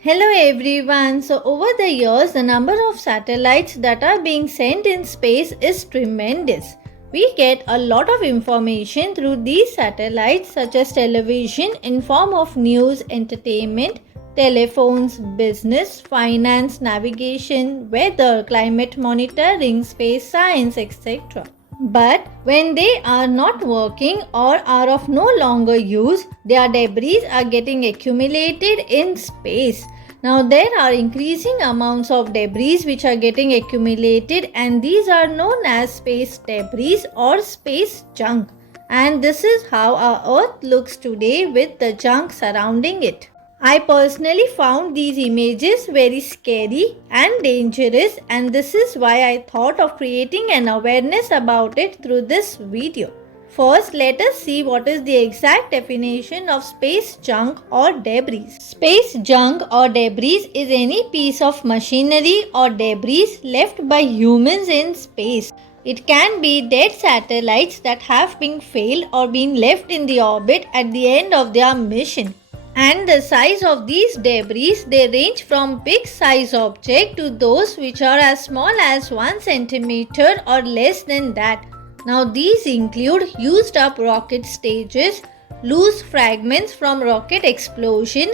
Hello everyone. So over the years, the number of satellites that are being sent in space is tremendous. We get a lot of information through these satellites such as television in form of news, entertainment, telephones, business, finance, navigation, weather, climate monitoring, space science, etc. But when they are not working or are of no longer use, their debris are getting accumulated in space. Now there are increasing amounts of debris which are getting accumulated, and these are known as space debris or space junk. And this is how our Earth looks today with the junk surrounding it. I personally found these images very scary and dangerous, and this is why I thought of creating an awareness about it through this video. First, let us see what is the exact definition of space junk or debris. Space junk or debris is any piece of machinery or debris left by humans in space. It can be dead satellites that have been failed or been left in the orbit at the end of their mission. And the size of these debris, they range from big size object to those which are as small as 1 centimeter or less than that. Now these include used up rocket stages, loose fragments from rocket explosion,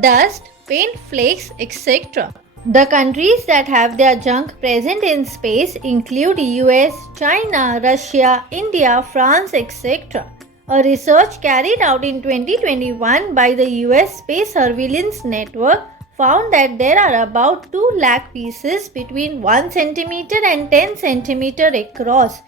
dust, paint flakes, etc. The countries that have their junk present in space include US, China, Russia, India, France, etc. A research carried out in 2021 by the US Space Surveillance Network found that there are about 2 lakh pieces between 1 centimeter and 10 centimeter across,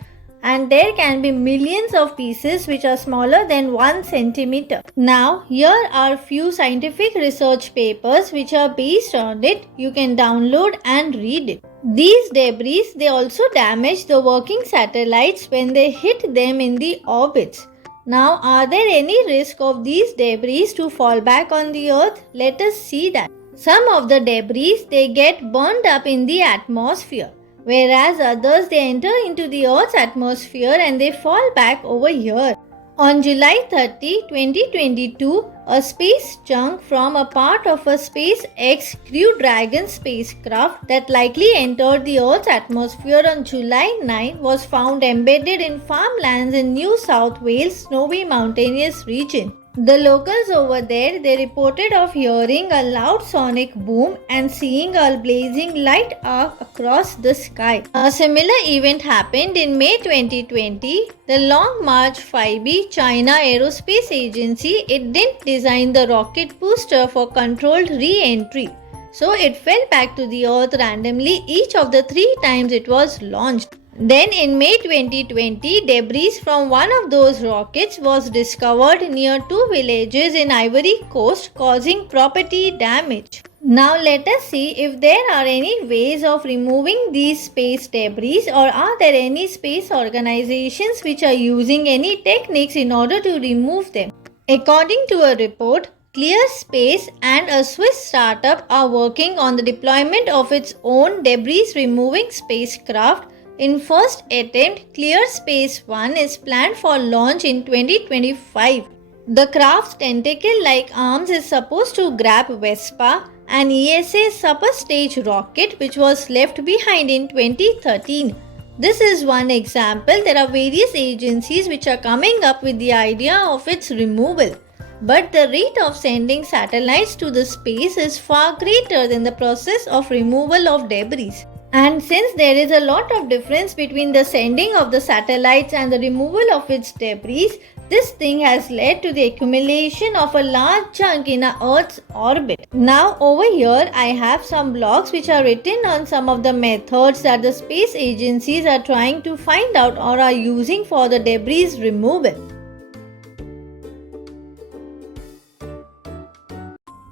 and there can be millions of pieces which are smaller than 1 centimeter. Now, here are few scientific research papers which are based on it. You can download and read it. These debris, they also damage the working satellites when they hit them in the orbits. Now, are there any risk of these debris to fall back on the Earth? Let us see that. Some of the debris, they get burned up in the atmosphere, whereas others, they enter into the Earth's atmosphere and they fall back over here. On July 30, 2022, a space junk from a part of a SpaceX Crew Dragon spacecraft that likely entered the Earth's atmosphere on July 9 was found embedded in farmlands in New South Wales' snowy mountainous region. The locals over there, they reported of hearing a loud sonic boom and seeing a blazing light arc across the sky. A similar event happened in May 2020. The Long March 5B China Aerospace Agency, it didn't design the rocket booster for controlled re-entry. So it fell back to the Earth randomly each of the 3 times it was launched. Then in May 2020, debris from one of those rockets was discovered near 2 villages in Ivory Coast, causing property damage. Now let us see if there are any ways of removing these space debris, or are there any space organizations which are using any techniques in order to remove them. According to a report, ClearSpace and a Swiss startup are working on the deployment of its own debris removing spacecraft. In first attempt, ClearSpace 1 is planned for launch in 2025. The craft's tentacle-like arms is supposed to grab Vespa, an ESA upper stage rocket which was left behind in 2013. This is one example. There are various agencies which are coming up with the idea of its removal. But the rate of sending satellites to the space is far greater than the process of removal of debris. And since there is a lot of difference between the sending of the satellites and the removal of its debris, this thing has led to the accumulation of a large chunk in our Earth's orbit. Now over here I have some blogs which are written on some of the methods that the space agencies are trying to find out or are using for the debris removal.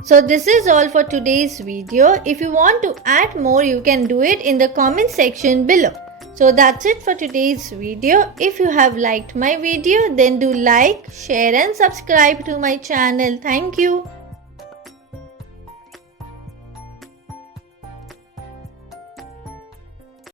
So this is all for today's video. If you want to add more, you can do it in the comment section below. So that's it for today's video. If you have liked my video, then do like, share and subscribe to my channel. Thank you.